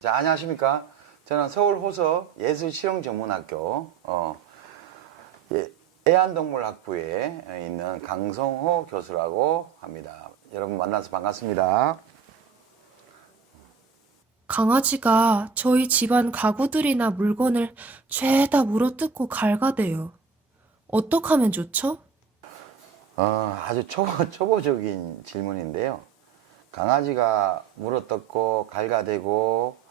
자, 안녕하십니까. 저는 서울호서 예술실용전문학교 애완동물학부에 있는 강성호 교수라고 합니다. 여러분 만나서 반갑습니다. 강아지가 저희 집안 가구들이나 물건을 죄다 물어뜯고 갉아대요. 어떻게 하면 좋죠? 아주 초보적인 질문인데요. 강아지가 물어뜯고 갈가대고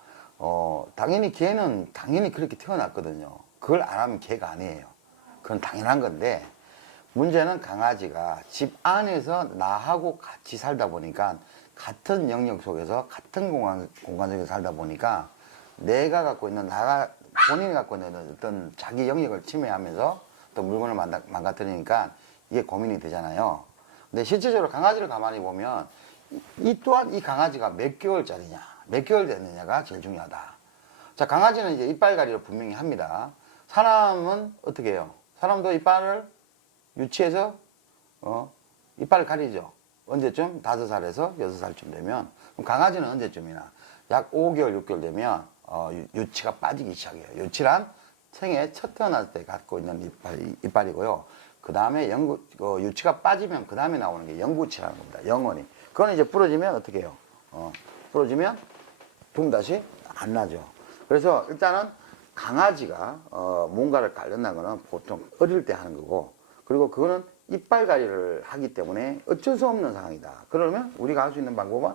당연히 개는 당연히 그렇게 태어났거든요. 그걸 안 하면 개가 아니에요. 그건 당연한 건데, 문제는 강아지가 집 안에서 나하고 같이 살다 보니까, 같은 영역 속에서 같은 공간 속에서 살다 보니까 내가 갖고 있는, 본인이 갖고 있는 어떤 자기 영역을 침해하면서 또 물건을 망가뜨리니까 이게 고민이 되잖아요. 근데 실질적으로 강아지를 가만히 보면 이 또한 이 강아지가 몇 개월짜리냐, 몇 개월 됐느냐가 제일 중요하다. 자, 강아지는 이제 이빨갈이를 분명히 합니다. 사람은 어떻게 해요? 사람도 이빨을 유치해서 이빨을 가리죠. 언제쯤? 5살에서 6살쯤 되면. 그럼 강아지는 언제쯤이나? 약 5개월, 6개월 되면 유치가 빠지기 시작해요. 유치란 생애 첫 태어났을 때 갖고 있는 이빨이고요. 그 다음에 유치가 빠지면 그 다음에 나오는 게 영구치라는 겁니다. 영원히. 그거는 이제 부러지면 어떻게 해요? 부러지면 둥 다시 안 나죠. 그래서 일단은 강아지가 뭔가를 갈른다는 거는 보통 어릴 때 하는 거고, 그리고 그거는 이빨 가리를 하기 때문에 어쩔 수 없는 상황이다. 그러면 우리가 할 수 있는 방법은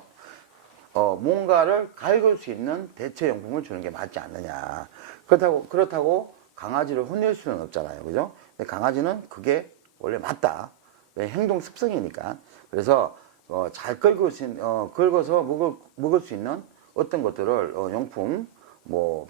뭔가를 갈글 수 있는 대체용품을 주는 게 맞지 않느냐. 그렇다고 강아지를 혼낼 수는 없잖아요. 그죠? 근데 강아지는 그게 원래 맞다. 왜? 행동 습성이니까. 그래서 잘 긁어서 먹을 수 있는 어떤 것들을 용품, 뭐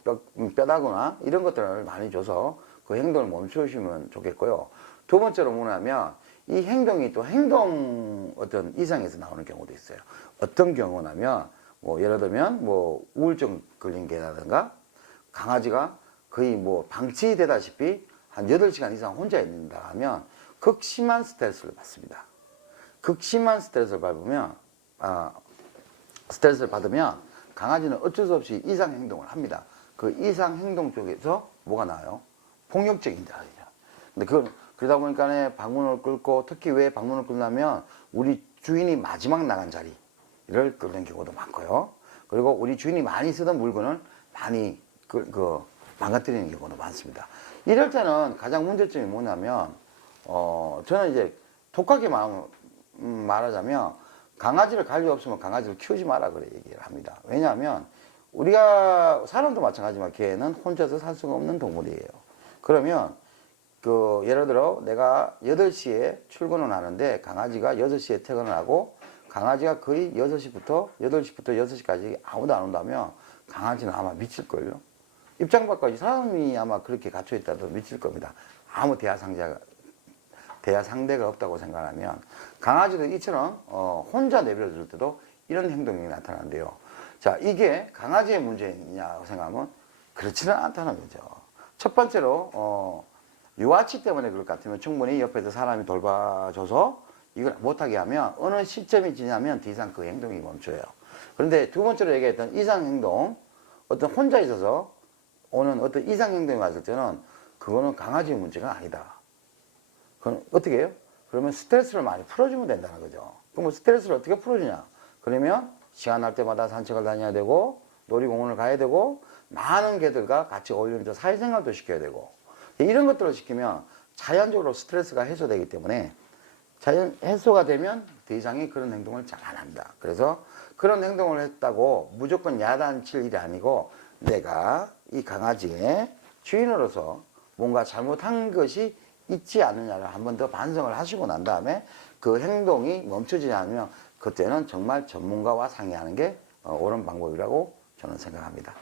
뼈다구나 이런 것들을 많이 줘서 그 행동을 멈추시면 좋겠고요. 두 번째로 뭐냐면 이 행동이 또 행동 어떤 이상에서 나오는 경우도 있어요. 어떤 경우냐면 뭐 예를 들면 뭐 우울증 걸린 개라든가 강아지가 거의 뭐 방치되다시피 한 8시간 이상 혼자 있는다 하면 극심한 스트레스를 받습니다. 극심한 스트레스를 받으면 강아지는 어쩔 수 없이 이상 행동을 합니다. 그 이상 행동 쪽에서 뭐가 나와요? 폭력적인 자리죠. 근데 그러다 보니까 방문을 끌고, 특히 왜 방문을 끌냐면 우리 주인이 마지막 나간 자리를 끌는 경우도 많고요. 그리고 우리 주인이 많이 쓰던 물건을 많이 망가뜨리는 경우도 많습니다. 이럴 때는 가장 문제점이 뭐냐면 저는 이제 독하게 말하자면 강아지를 갈 일 없으면 강아지를 키우지 마라 그래 얘기를 합니다. 왜냐하면 우리가 사람도 마찬가지지만 개는 혼자서 살 수가 없는 동물이에요. 그러면 예를 들어 내가 8시에 출근을 하는데 강아지가 6시에 퇴근을 하고 강아지가 거의 8시부터 6시까지 아무도 안 온다면 강아지는 아마 미칠걸요. 입장 바꿔 사람이 아마 그렇게 갇혀 있다도 미칠 겁니다. 아무 대화 상대가 없다고 생각하면 강아지도 이처럼 혼자 내버려둘 때도 이런 행동이 나타난대요. 자, 이게 강아지의 문제냐고 생각하면 그렇지는 않다는 거죠. 첫 번째로 유아치 때문에 그럴 것 같으면 충분히 옆에서 사람이 돌봐줘서 이걸 못하게 하면 어느 시점이 지나면 더 이상 그 행동이 멈춰요. 그런데 두 번째로 얘기했던 이상행동, 어떤 혼자 있어서 오는 어떤 이상행동이 왔을 때는 그거는 강아지의 문제가 아니다. 그럼 어떻게 해요? 그러면 스트레스를 많이 풀어주면 된다는 거죠. 그럼 스트레스를 어떻게 풀어주냐? 그러면 시간 날 때마다 산책을 다녀야 되고, 놀이공원을 가야 되고, 많은 개들과 같이 어울리면서 사회생활도 시켜야 되고, 이런 것들을 시키면 자연적으로 스트레스가 해소되기 때문에 해소가 되면 더 이상의 그런 행동을 잘 안 합니다. 그래서 그런 행동을 했다고 무조건 야단칠 일이 아니고 내가 이 강아지의 주인으로서 뭔가 잘못한 것이 있지 않느냐를 한 번 더 반성을 하시고 난 다음에 그 행동이 멈춰지지 않으면 그때는 정말 전문가와 상의하는 게 옳은 방법이라고 저는 생각합니다.